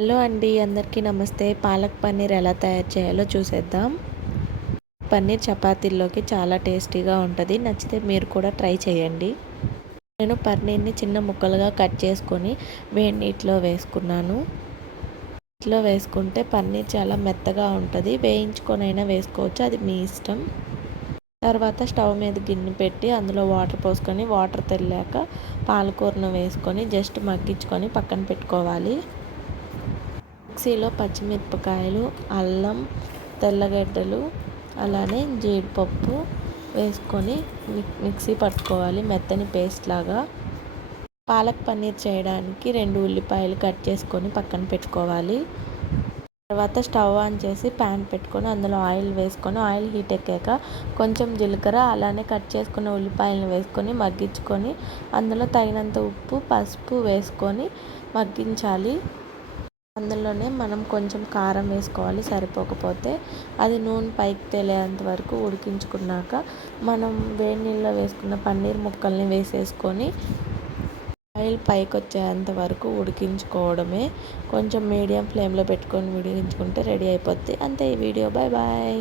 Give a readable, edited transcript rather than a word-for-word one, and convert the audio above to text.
Hello అండి, అందరికీ నమస్తే. పాలక్ పన్నీర్ ఎలా తయారు చేయాలో చూసేద్దాం. పన్నీర్ చపాతీల్లోకి చాలా టేస్టీగా ఉంటుంది. నచ్చితే మీరు కూడా ట్రై చేయండి. నేను పన్నీర్ని చిన్న ముక్కలుగా కట్ చేసుకొని వేడి నీటిలో వేసుకున్నాను. నీటిలో వేసుకుంటే పన్నీర్ చాలా మెత్తగా ఉంటుంది. వేయించుకొనైనా వేసుకోవచ్చు, అది మీ ఇష్టం. తర్వాత స్టవ్ మీద గిన్నె పెట్టి అందులో వాటర్ పోసుకొని వాటర్ తెల్లాక పాలకూరను వేసుకొని జస్ట్ మగ్గించుకొని పక్కన పెట్టుకోవాలి. మిక్సీలో పచ్చిమిరపకాయలు, అల్లం, తెల్లగడ్డలు, అలానే జీడిపప్పు వేసుకొని మిక్సీ పట్టుకోవాలి మెత్తని పేస్ట్ లాగా. పాలక్ పన్నీర్ చేయడానికి 2 ఉల్లిపాయలు కట్ చేసుకొని పక్కన పెట్టుకోవాలి. తర్వాత స్టవ్ ఆన్ చేసి ప్యాన్ పెట్టుకొని అందులో ఆయిల్ వేసుకొని ఆయిల్ హీట్ ఎక్కాక కొంచెం జీలకర్ర, అలానే కట్ చేసుకున్న ఉల్లిపాయలను వేసుకొని మగ్గించుకొని అందులో తగినంత ఉప్పు, పసుపు వేసుకొని మగ్గించాలి. అందులోనే మనం కొంచెం కారం వేసుకోవాలి సరిపోకపోతే. అది నూనె పైకి తేలేంత వరకు ఉడికించుకున్నాక మనం వేడి నీళ్ళలో వేసుకున్న పన్నీర్ ముక్కల్ని వేసేసుకొని ఆయిల్ పైకి వచ్చేంత వరకు ఉడికించుకోవడమే. కొంచెం మీడియం ఫ్లేమ్లో పెట్టుకొని ఉడికించుకుంటే రెడీ అయిపోద్ది. అంతే ఈ వీడియో. Bye bye.